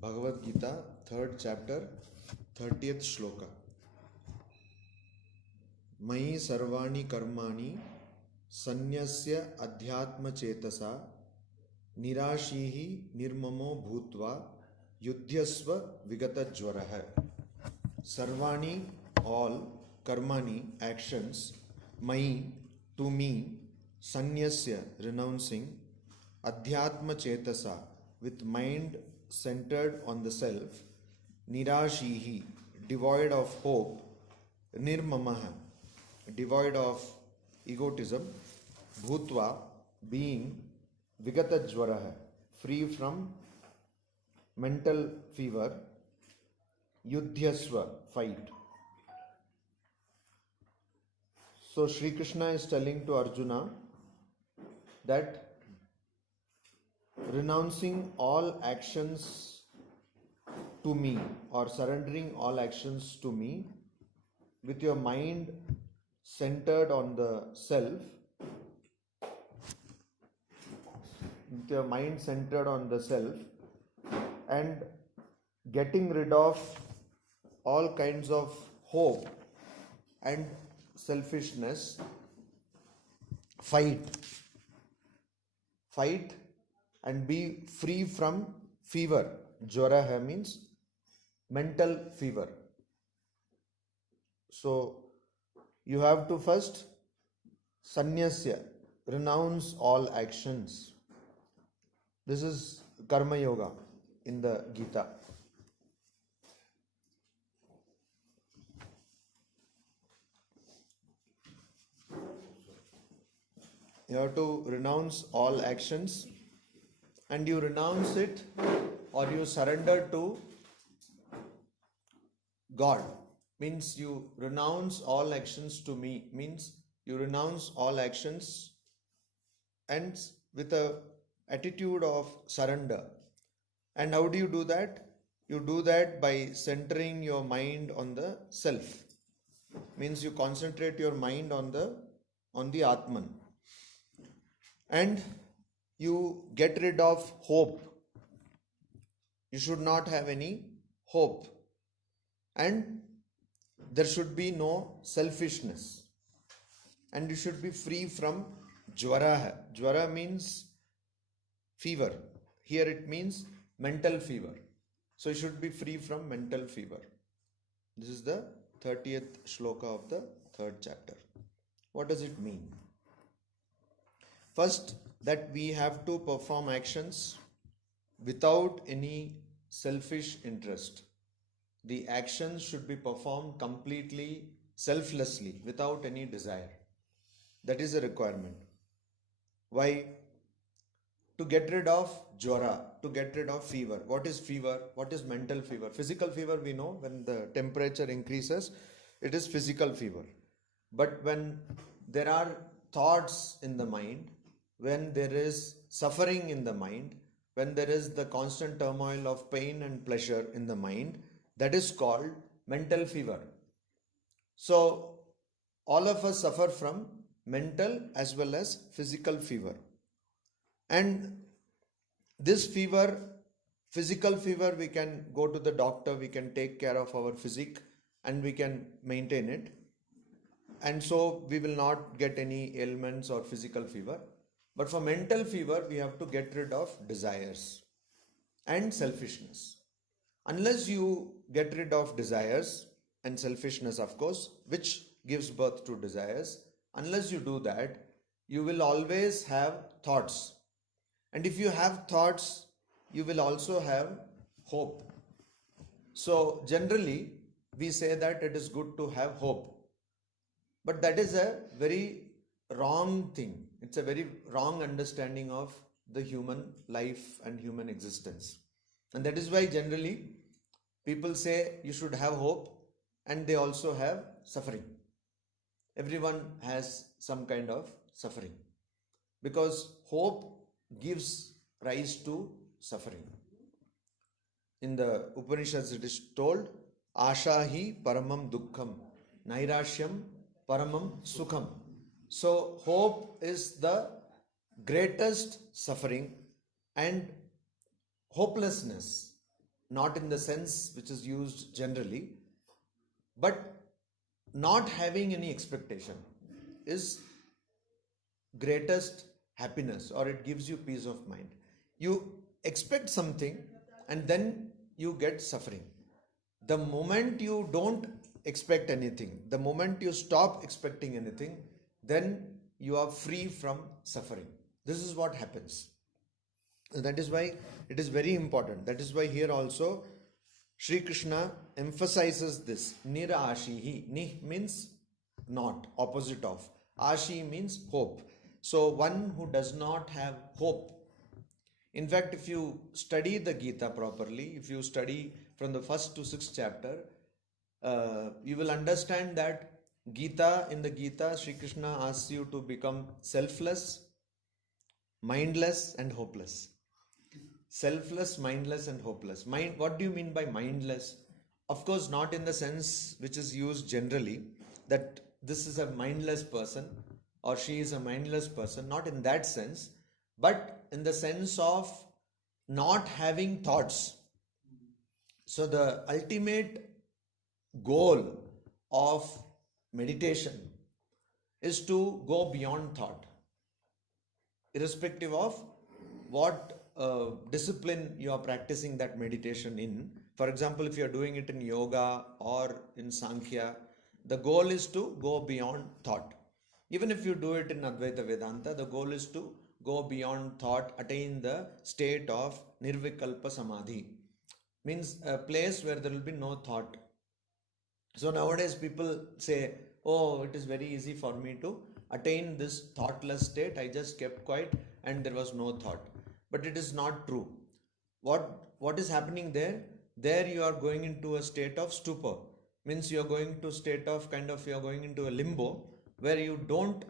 Bhagavad Gita, 3rd chapter, 30th shloka. Mayi sarvani karmani sanyasya adhyatma chetasa nirashihi nirmamo bhutva yudhyasva vigata jwaraha. Sarvani, all, karmani, actions, mayi, to me, sanyasya, renouncing, adhyatma chetasa, with mind centered on the self, nirashihi, devoid of hope, nirmamaha, devoid of egotism, bhutva, being, vigata jwaraha, free from mental fever, yudhyasva, fight. So Sri Krishna is telling to Arjuna that renouncing all actions to me or surrendering all actions to me with your mind centered on the self, and getting rid of all kinds of hope and selfishness, fight and be free from fever. Jwaraha means mental fever. So you have to first sannyasya, renounce all actions. This is karma yoga in the Gita. You have to renounce all actions, and you renounce it or you surrender to God. Means you renounce all actions to me, means you renounce all actions and with a attitude of surrender. And how do you do that? You do that by centering your mind on the self. Means you concentrate your mind on the Atman. And you get rid of hope. You should not have any hope. And there should be no selfishness. And you should be free from jwara. Jwara means fever. Here it means mental fever. So you should be free from mental fever. This is the 30th shloka of the 3rd chapter. What does it mean? First, that we have to perform actions without any selfish interest. The actions should be performed completely selflessly, without any desire. That is a requirement. Why? To get rid of jwara, to get rid of fever. What is fever? What is mental fever? Physical fever, we know, when the temperature increases, it is physical fever. But when there are thoughts in the mind, when there is suffering in the mind, when there is the constant turmoil of pain and pleasure in the mind, that is called mental fever. So all of us suffer from mental as well as physical fever. And this fever, physical fever, we can go to the doctor, we can take care of our physique and we can maintain it. And so we will not get any ailments or physical fever. But for mental fever, we have to get rid of desires and selfishness. Unless you get rid of desires and selfishness, of course, which gives birth to desires, unless you do that, you will always have thoughts. And if you have thoughts, you will also have hope. So generally, we say that it is good to have hope. But that is a very wrong thing. It's a very wrong understanding of the human life and human existence. And that is why generally people say you should have hope, and they also have suffering. Everyone has some kind of suffering, because hope gives rise to suffering. In the Upanishads it is told, Asha hi paramam dukkham, nairashyam paramam sukham. So hope is the greatest suffering, and hopelessness, not in the sense which is used generally, but not having any expectation, is greatest happiness, or it gives you peace of mind. You expect something and then you get suffering. The moment you don't expect anything, the moment you stop expecting anything, then you are free from suffering. This is what happens. That is why it is very important. That is why here also Sri Krishna emphasizes this. Nirashihi. Ni means not, opposite of. Ashi means hope. So one who does not have hope. In fact, if you study the Gita properly, if you study from the first to sixth chapter, you will understand that in the Gita, Sri Krishna asks you to become selfless, mindless, and hopeless. Selfless, mindless, and hopeless. What do you mean by mindless? Of course, not in the sense which is used generally, that this is a mindless person or she is a mindless person, not in that sense, but in the sense of not having thoughts. So the ultimate goal of meditation is to go beyond thought, irrespective of what discipline you are practicing that meditation in. For example, if you are doing it in yoga or in Sankhya, the goal is to go beyond thought. Even if you do it in Advaita Vedanta, the goal is to go beyond thought, attain the state of Nirvikalpa Samadhi. Means a place where there will be no thought. So nowadays people say, oh, it is very easy for me to attain this thoughtless state. I just kept quiet and there was no thought. But it is not true. What is happening there? There you are going into a state of stupor. Means you are going to state of you are going into a limbo where you don't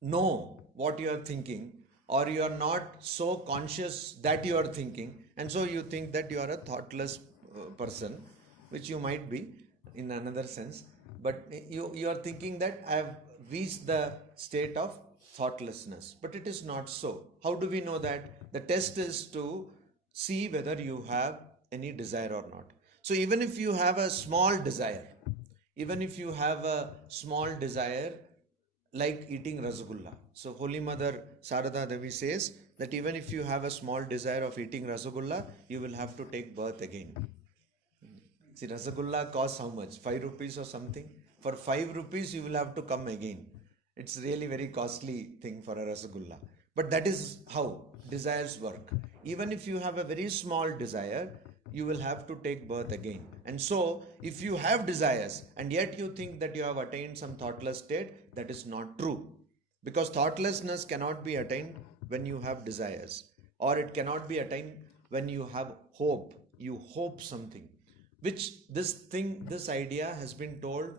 know what you are thinking, or you are not so conscious that you are thinking, and so you think that you are a thoughtless person, which you might be in another sense, but you are thinking that I have reached the state of thoughtlessness. But it is not so. How do we know that? The test is to see whether you have any desire or not. So even if you have a small desire, like eating rasgulla. So Holy Mother Sarada Devi says that even if you have a small desire of eating rasgulla, you will have to take birth again. See, rasgulla costs how much? 5 rupees or something? For 5 rupees, you will have to come again. It's really very costly thing for a rasgulla. But that is how desires work. Even if you have a very small desire, you will have to take birth again. And so, if you have desires and yet you think that you have attained some thoughtless state, that is not true. Because thoughtlessness cannot be attained when you have desires, or it cannot be attained when you have hope. You hope something. Which this idea has been told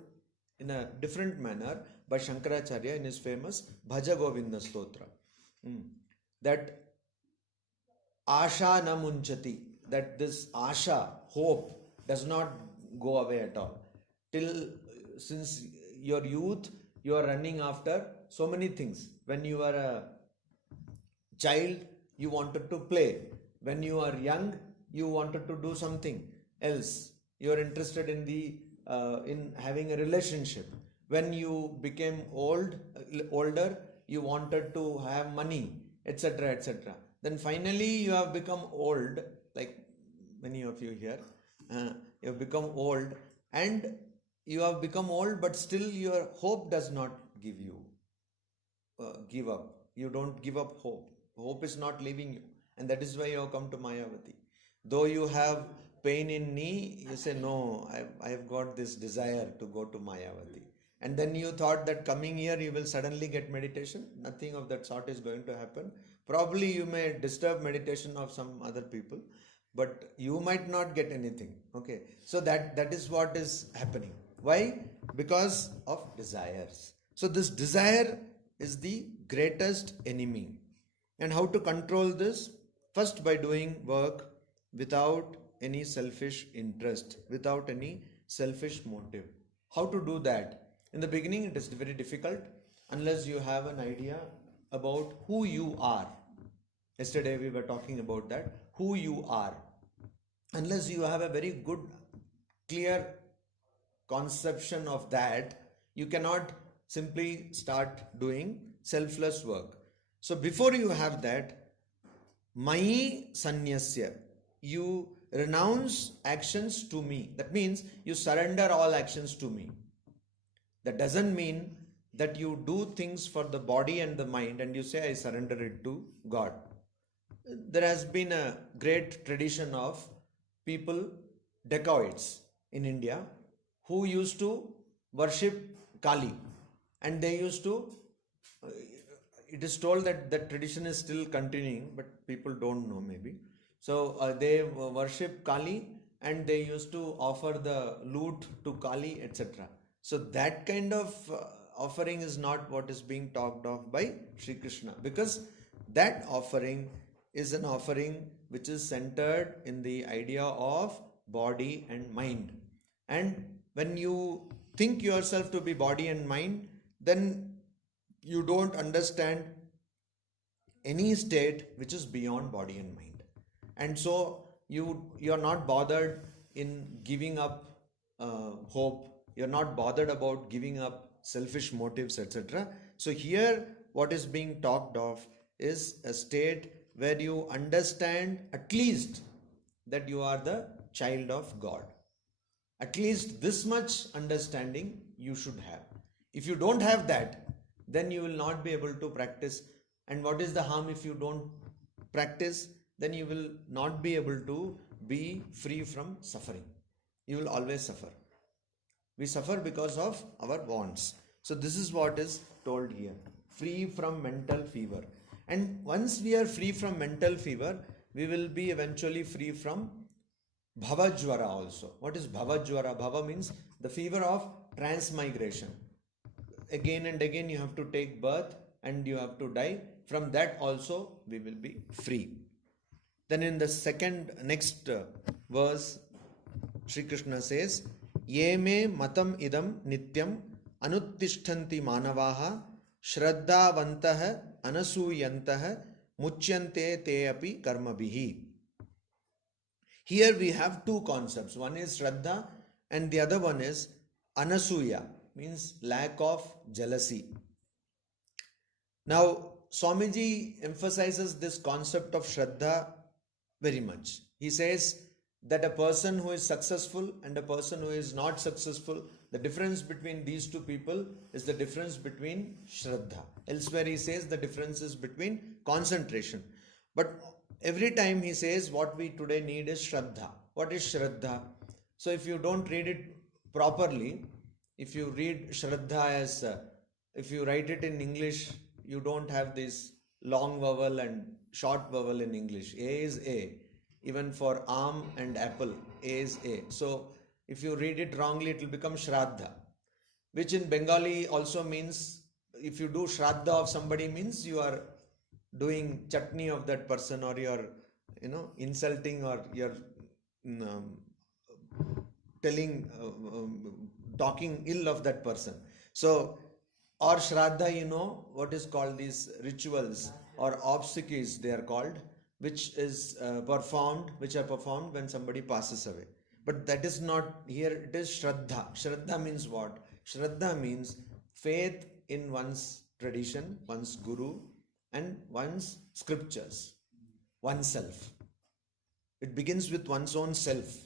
in a different manner by Shankaracharya in his famous Bhaja Govinda Stotra. That Asha na munchati, that this Asha, hope, does not go away at all. Since your youth, you are running after so many things. When you are a child, you wanted to play. When you are young, you wanted to do something else. You are interested in having a relationship. When you became older, you wanted to have money, etc., etc. Then finally you have become old, like many of you here. You have become old, and you have become old, but still your hope does not give up. You don't give up hope. Hope is not leaving you, and that is why you have come to Mayavati. Though you have pain in knee, you say, no, I have got this desire to go to Mayavati. And then you thought that coming here you will suddenly get meditation. Nothing of that sort is going to happen. Probably you may disturb meditation of some other people, but you might not get anything. Okay, so that is what is happening. Why? Because of desires. So this desire is the greatest enemy. And how to control this? First, by doing work without any selfish interest, without any selfish motive. How to do that? In the beginning, it is very difficult. unless you have an idea about who you are. Yesterday we were talking about that, who you are. Unless you have a very good, clear conception of that, you cannot simply start doing selfless work. So before you have that, Mai Sanyasya, you renounce actions to me. That means you surrender all actions to me. That doesn't mean that you do things for the body and the mind and you say, I surrender it to God. There has been a great tradition of people, dacoits in India, who used to worship Kali, and they used to, it is told that that tradition is still continuing, but people don't know maybe. So they worship Kali and they used to offer the loot to Kali, etc. So that kind of offering is not what is being talked of by Sri Krishna, because that offering is an offering which is centered in the idea of body and mind. And when you think yourself to be body and mind, then you don't understand any state which is beyond body and mind. And so you're not bothered in giving up hope, you're not bothered about giving up selfish motives, etc. So here what is being talked of is a state where you understand at least that you are the child of God. At least this much understanding you should have. If you don't have that, then you will not be able to practice. And what is the harm if you don't practice? Then you will not be able to be free from suffering. You will always suffer. We suffer because of our wants. So this is what is told here. Free from mental fever. And once we are free from mental fever, we will be eventually free from Bhavajwara also. What is Bhavajwara? Bhava means the fever of transmigration. Again and again you have to take birth and you have to die. From that also we will be free. Then in the next verse, Sri Krishna says, Ye me matam idam nityam anuttishtanti manavaha shraddhavantah anasuyantah muchyante te api karmabhihi. Here we have two concepts. One is Shraddha and the other one is Anasuya, means lack of jealousy. Now, Swamiji emphasizes this concept of Shraddha very much. He says that a person who is successful and a person who is not successful, the difference between these two people is the difference between Shraddha. Elsewhere he says the difference is between concentration. But every time he says what we today need is Shraddha. What is Shraddha? So if you don't read it properly, if you read Shraddha as, if you write it in English, you don't have this long vowel and short vowel in English. A is A. Even for arm and apple, A is A. So if you read it wrongly, it will become Shraddha, which in Bengali also means, if you do Shraddha of somebody, means you are doing chutney of that person, or you're insulting, or you're telling talking ill of that person. So, or Shraddha, what is called these rituals or obsequies they are called, which are performed when somebody passes away. But that is not here, it is Shraddha. Shraddha means what? Shraddha means faith in one's tradition, one's guru, and one's scriptures, oneself. It begins with one's own self.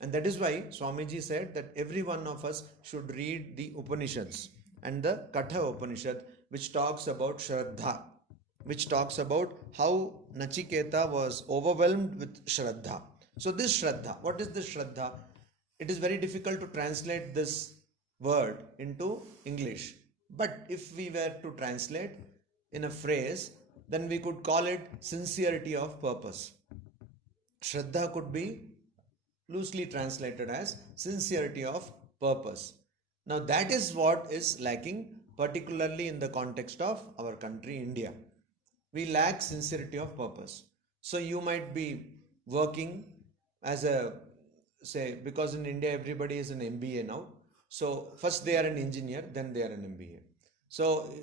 And that is why Swamiji said that every one of us should read the Upanishads, and the Katha Upanishad, which talks about Shraddha, which talks about how Nachiketa was overwhelmed with Shraddha. So this Shraddha, what is this Shraddha? It is very difficult to translate this word into English. But if we were to translate in a phrase, then we could call it sincerity of purpose. Shraddha could be loosely translated as sincerity of purpose. Now that is what is lacking, particularly in the context of our country, India. We lack sincerity of purpose. So you might be working as because in India everybody is an MBA now. So first they are an engineer, then they are an MBA. So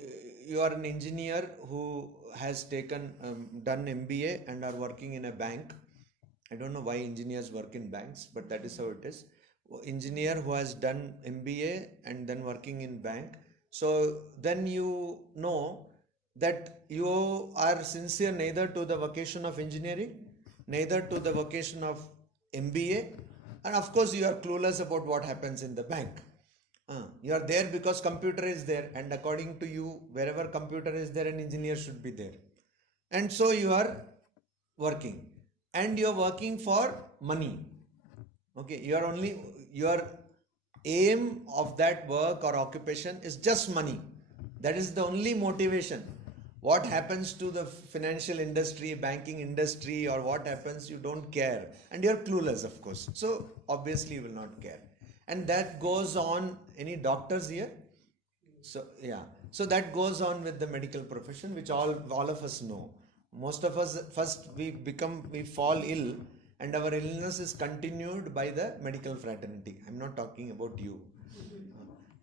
you are an engineer who has done MBA and are working in a bank. I don't know why engineers work in banks, but that is how it is. Engineer who has done MBA and then working in bank. So then you know that you are sincere neither to the vocation of engineering, neither to the vocation of MBA, and of course you are clueless about what happens in the bank. You are there because computer is there, and according to you, wherever computer is there, an engineer should be there. And so you are working, and you are working for money. Okay, your aim of that work or occupation is just money. That is the only motivation. What happens to the financial industry, banking industry, or what happens, you don't care, and you're clueless, of course. So obviously you will not care, and that goes on. Any doctors here? So yeah, so that goes on with the medical profession, which all of us know. Most of us, first we fall ill, and our illness is continued by the medical fraternity. I'm not talking about you,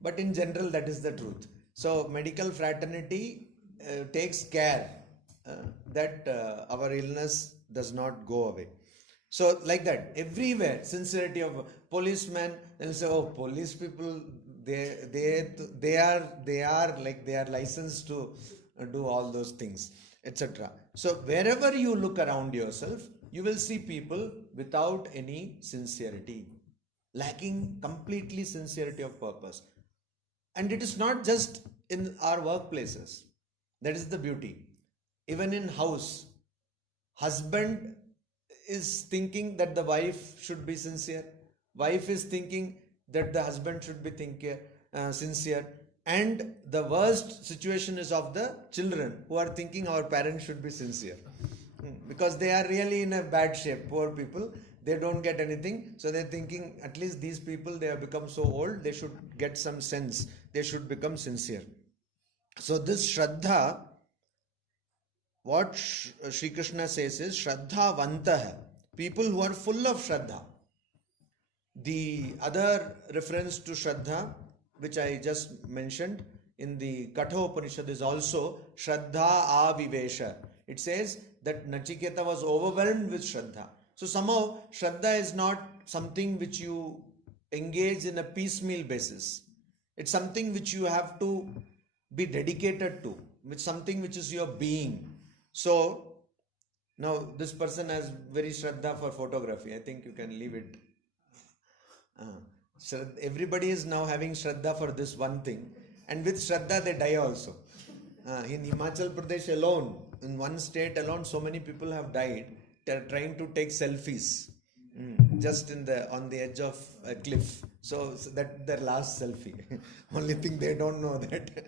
but in general that is the truth. So medical fraternity takes care that our illness does not go away. So like that, everywhere, sincerity of policemen, they'll say, oh, police people, they are like they are licensed to do all those things, etc. So wherever you look around yourself, you will see people without any sincerity, lacking completely sincerity of purpose. And it is not just in our workplaces. That is the beauty. Even in house, husband is thinking that the wife should be sincere. Wife is thinking that the husband should be sincere. And the worst situation is of the children who are thinking our parents should be sincere. Because they are really in a bad shape, poor people. They don't get anything. So they're thinking, at least these people, they have become so old, they should get some sense. They should become sincere. So this Shraddha, what Sri Krishna says is Shraddha Vantah, people who are full of Shraddha. The other reference to Shraddha, which I just mentioned in the Katha Upanishad, is also Shraddha Avivesha. It says that Nachiketa was overwhelmed with Shraddha. So somehow Shraddha is not something which you engage in a piecemeal basis. It's something which you have to be dedicated to, with something which is your being. So now this person has very Shraddha for photography. I think you can leave it. Everybody is now having Shraddha for this one thing, and with Shraddha they die also. In Himachal Pradesh alone, in one state alone, so many people have died. They're trying to take selfies just on the edge of a cliff. So that their last selfie. Only thing they don't know that.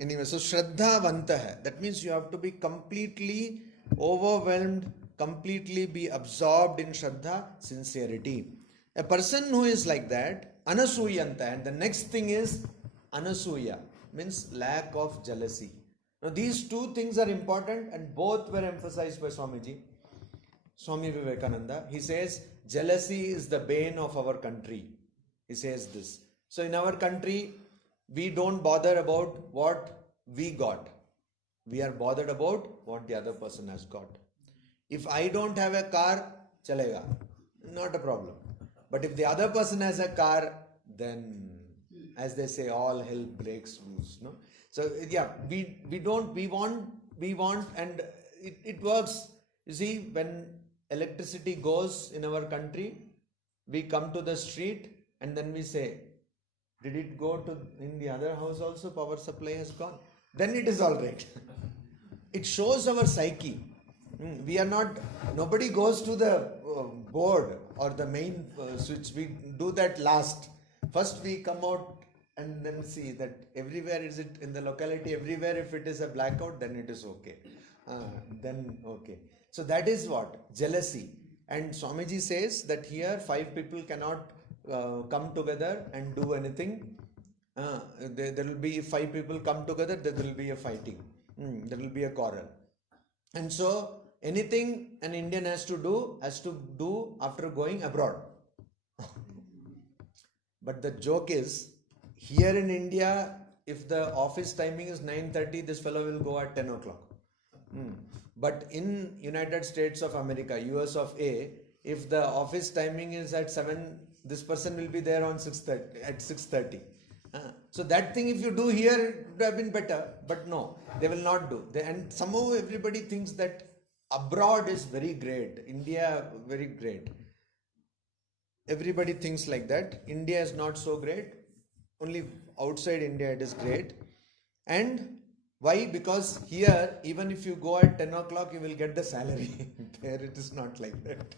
Anyway, so Shraddha Vantah, that means you have to be completely overwhelmed, completely be absorbed in Shraddha, sincerity. A person who is like that, Anasuyanta, and the next thing is Anasuya, means lack of jealousy. Now these two things are important, and both were emphasized by Swamiji, Swami Vivekananda. He says jealousy is the bane of our country. He says this. So in our country, we don't bother about what we got. We are bothered about what the other person has got. If I don't have a car, chalega, not a problem. But if the other person has a car, then, as they say, all hell breaks loose. No? So yeah, we want, and it works. You see, when electricity goes in our country, we come to the street and then we say, did it go to in the other house also? Power supply has gone. Then it is all right. It shows our psyche. We are not, nobody goes to the board or the main switch. We do that last. First we come out and then see that everywhere, is it in the locality, everywhere if it is a blackout, then it is okay. Then okay. So that is what? Jealousy. And Swamiji says that here 5 people cannot come together and do anything. There will be, if 5 people come together, there will be a fighting. There will be a quarrel. And so anything an Indian has to do after going abroad. But the joke is, here in India, if the office timing is 9:30, this fellow will go at 10 o'clock. But in United States of America, US of A, if the office timing is at 7, this person will be there on 6:30 at 6:30. So that thing if you do here, it would have been better, but no, they will not do. And somehow everybody thinks that abroad is very great, India very great. Everybody thinks like that. India is not so great. Only outside India it is great. And why? Because here, even if you go at 10 o'clock, you will get the salary. There it is not like that.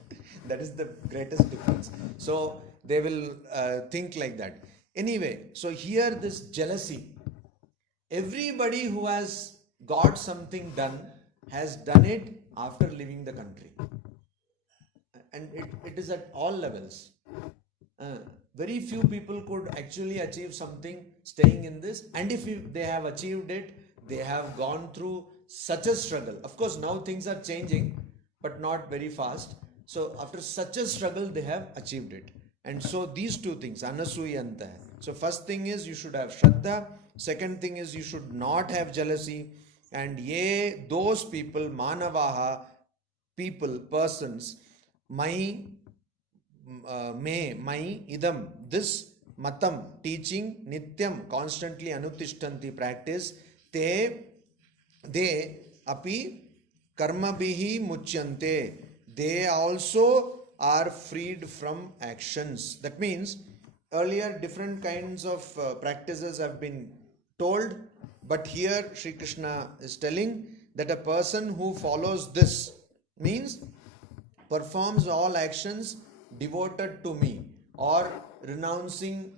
That is the greatest difference. So they will think like that. Anyway, so here this jealousy. Everybody who has got something done has done it after leaving the country. And it is at all levels. Very few people could actually achieve something staying in this, and if they have achieved it, they have gone through such a struggle. Of course, now things are changing, but not very fast. So after such a struggle, they have achieved it. And so these two things, anasuyanta. So first thing is you should have shraddha. Second thing is you should not have jealousy. And those people, manavaha, people, persons, my idam, this matam, teaching, nityam, constantly anutishtanti, practice, they api karmabhihi muchyante, they also are freed from actions. That means earlier different kinds of practices have been told, but here Sri Krishna is telling that a person who follows this means performs all actions devoted to me, or renouncing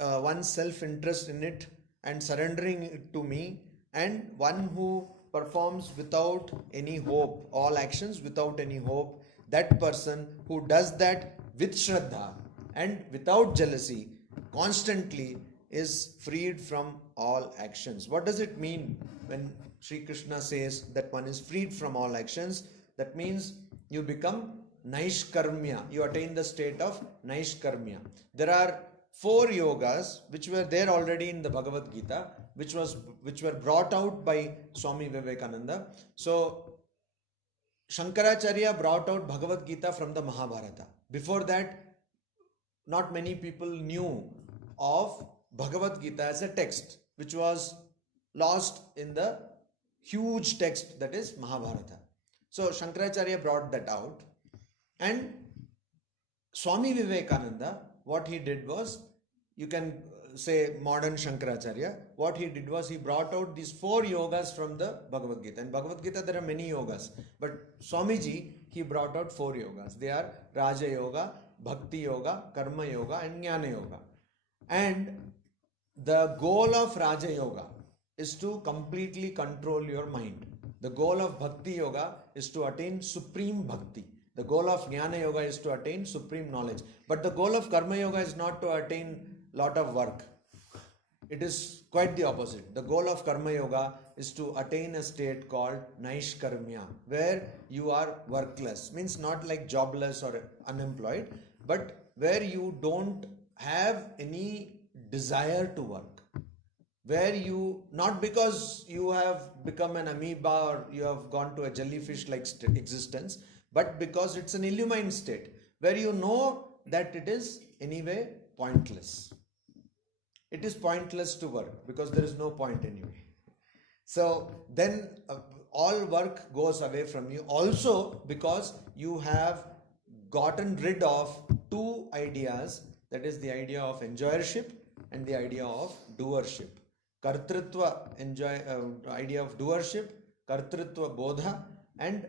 one's self-interest in it and surrendering it to me, and one who performs without any hope, all actions without any hope, that person who does that with shraddha and without jealousy constantly is freed from all actions. What does it mean when Sri Krishna says that one is freed from all actions? That means you become Naishkarmya. You attain the state of Naishkarmya. There are 4 yogas which were there already in the Bhagavad Gita, which were brought out by Swami Vivekananda. So Shankaracharya brought out Bhagavad Gita from the Mahabharata. Before that, not many people knew of Bhagavad Gita as a text, which was lost in the huge text that is Mahabharata. So Shankaracharya brought that out, and Swami Vivekananda, what he did was, you can say modern Shankaracharya, what he did was he brought out these 4 yogas from the Bhagavad Gita. In Bhagavad Gita there are many yogas, but Swamiji, he brought out 4 yogas. They are Raja Yoga, Bhakti Yoga, Karma Yoga and Jnana Yoga. And the goal of Raja Yoga is to completely control your mind. The goal of Bhakti Yoga is to attain supreme bhakti. The goal of Jnana Yoga is to attain supreme knowledge. But the goal of Karma Yoga is not to attain lot of work. It is quite the opposite. The goal of Karma Yoga is to attain a state called Naishkarmya, where you are workless. Means not like jobless or unemployed, but where you don't have any desire to work. Where you, not because you have become an amoeba or you have gone to a jellyfish like existence, but because it's an illumined state where you know that it is anyway pointless. It is pointless to work because there is no point anyway. So then all work goes away from you. Also because you have gotten rid of 2 ideas, that is the idea of enjoyership and the idea of doership. Kartritva, idea of doership, Kartritva bodha, and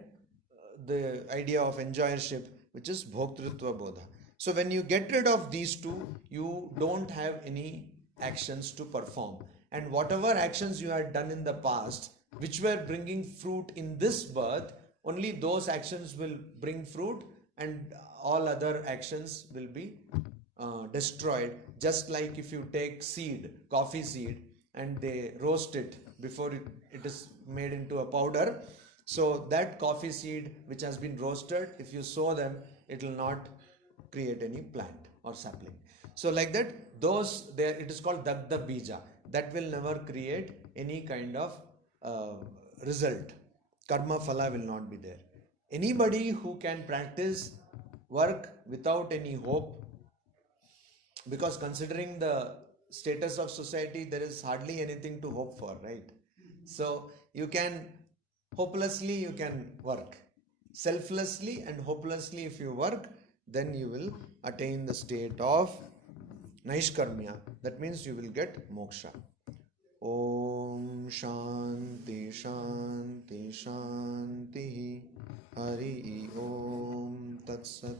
the idea of enjoyership, which is Bhoktritva bodha. So when you get rid of these 2, you don't have any actions to perform. And whatever actions you had done in the past, which were bringing fruit in this birth, only those actions will bring fruit, and all other actions will be destroyed. Just like if you take seed, coffee seed, and they roast it before it is made into a powder. So that coffee seed which has been roasted, if you sow them, it will not create any plant or sapling. So like that, it is called Dagda Bija. that will never create any kind of result. Karma phala will not be there. Anybody who can practice work without any hope, because considering the status of society, there is hardly anything to hope for, right? So you can hopelessly, you can work. Selflessly and hopelessly, if you work, then you will attain the state of Naishkarmya. That means you will get moksha. Om Shanti Shanti Shanti. Hari Om Tat Sat.